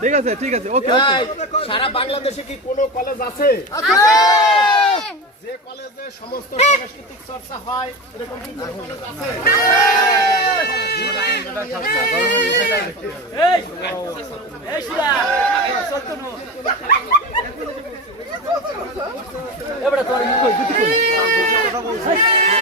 ঠিক আছে ঠিক আছে ওকে। সারা বাংলাদেশে কি কোনো কলেজ আছে যে কলেজে সমস্ত সাংস্কৃতিক চর্চা হয়? এরকম কি কোনো কলেজ আছে? এবারে